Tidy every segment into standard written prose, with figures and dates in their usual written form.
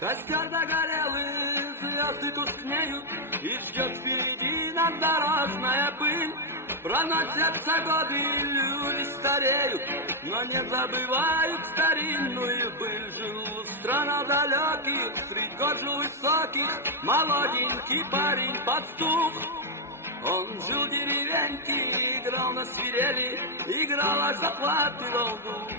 Костер догорелый, звезды тускнеют, и ждет впереди нас дорожная пыль. Проносятся годы, люди стареют, но не забывают старинную пыль. Жил в странах далеких, средь гор жил высоких, молоденький парень пастух. Он жил в деревеньке, играл на свирели, играл, аж захватывал дух.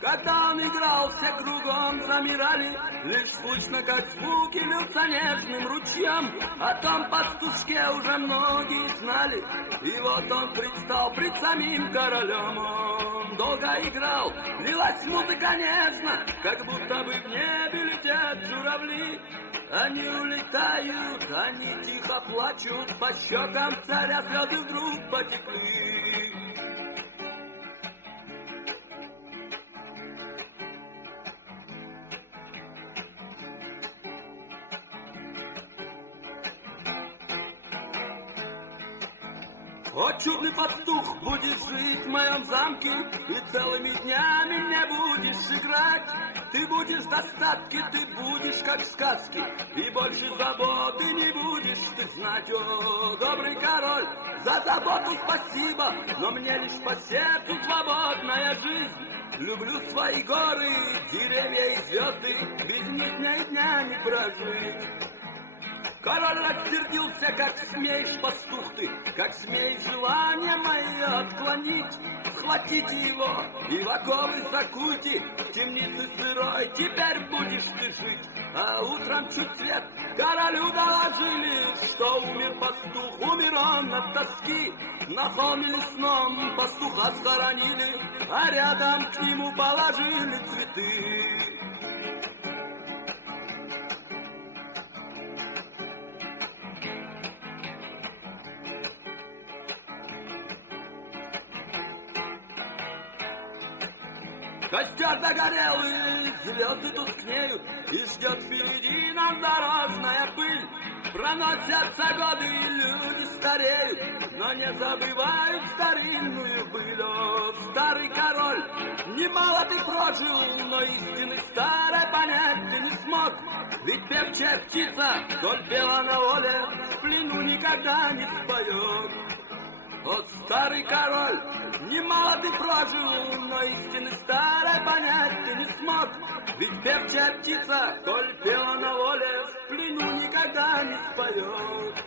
Когда он играл, все кругом замирали, лишь слышно, как звуки льются нежным ручьем. О том пастушке уже многие знали, и вот он предстал пред самим королем. Он долго играл, лилась музыка нежно, как будто бы в небе летят журавли. Они улетают, они тихо плачут, по щекам царя слезы вдруг потекли. О, чудный пастух, будешь жить в моем замке, и целыми днями мне будешь играть. Ты будешь в достатке, ты будешь как в сказке, и больше заботы не будешь ты знать. О, добрый король, за заботу спасибо, но мне лишь по сердцу свободная жизнь. Люблю свои горы, деревья и звезды, без них мне и дня не прожить. Король рассердился, как смеешь, пастух ты, как смеешь желание мое отклонить. Схватите его и в оковы закуйте, в темнице сырой теперь будешь ты жить. А утром чуть свет королю доложили, что умер пастух, умер он от тоски. На холме лесном пастуха схоронили, а рядом к нему положили цветы. Костер догорелый, звезды тускнеют, и ждет впереди нас дорожная пыль. Проносятся годы, и люди стареют, но не забывают старинную быль. О, старый король, немало ты прожил, но истины старой понять ты не смог. Ведь певчая птица, коль пела на воле, в плену никогда не споет. О, старый король, немало ты прожил, но истины старой понять ты не смог. Ведь певчая птица, коль пела на воле, в плену никогда не споет.